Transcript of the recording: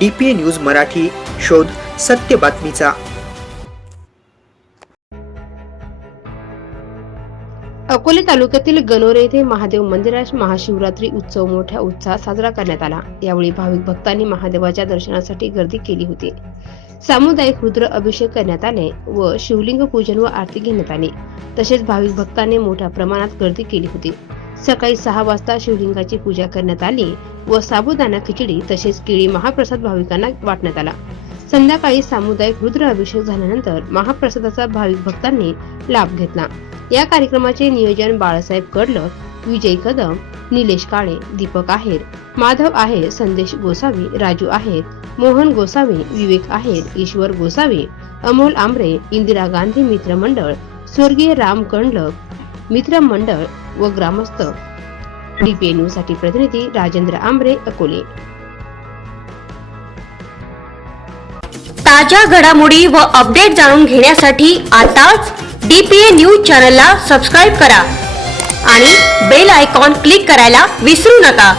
DPA news Marathi, शोध सत्य बातमीचा। अकोले तालुक्यातील गणोरे येथे महादेव मंदिरात महाशिवरात्री उत्सव मोठ्या उत्साहात साजरा करण्यात आला। यावेळी भाविक भक्तांनी महादेवाच्या दर्शनासाठी गर्दी केली होती। सामुदायिक रुद्र अभिषेक करण्यात आले व शिवलिंग पूजन व आरती घेण्यात आली। तसेच भाविक भक्तांनी मोठ्या प्रमाणात गर्दी केली होती। सकाळी 6 वाजता शिवलिंगाची पूजा करण्यात आली व साबुदाणा खिचडी तसेच केळी महाप्रसाद भाविकांना वाटण्यात आला। संध्याकाळी सामुदायिक रुद्र अभिषेक झाल्यानंतर महाप्रसादाचा भाविक भक्तांनी लाभ घेतला। या कार्यक्रमाचे नियोजन बाळासाहेब कडलक, विजय कदम, निलेश काळे, दीपक आहेर, माधव आहेर, संदेश गोसावी, राजू आहेर, मोहन गोसावी, विवेक आहेर, ईश्वर गोसावी, अमोल आंबरे, इंदिरा गांधी मित्र मंडळ, स्वर्गीय राम कडलक मित्र मंडळ व ग्रामस्थ। DPA न्यूज साठी प्रतिनिधी राजेंद्र आंबरे, अकोले। ताज्या घडामोडी व अपडेट जाणून घेण्यासाठी आताच DPA न्यूज चॅनलला सबस्क्राइब करा आणि बेल आयकॉन क्लिक करायला विसरू नका।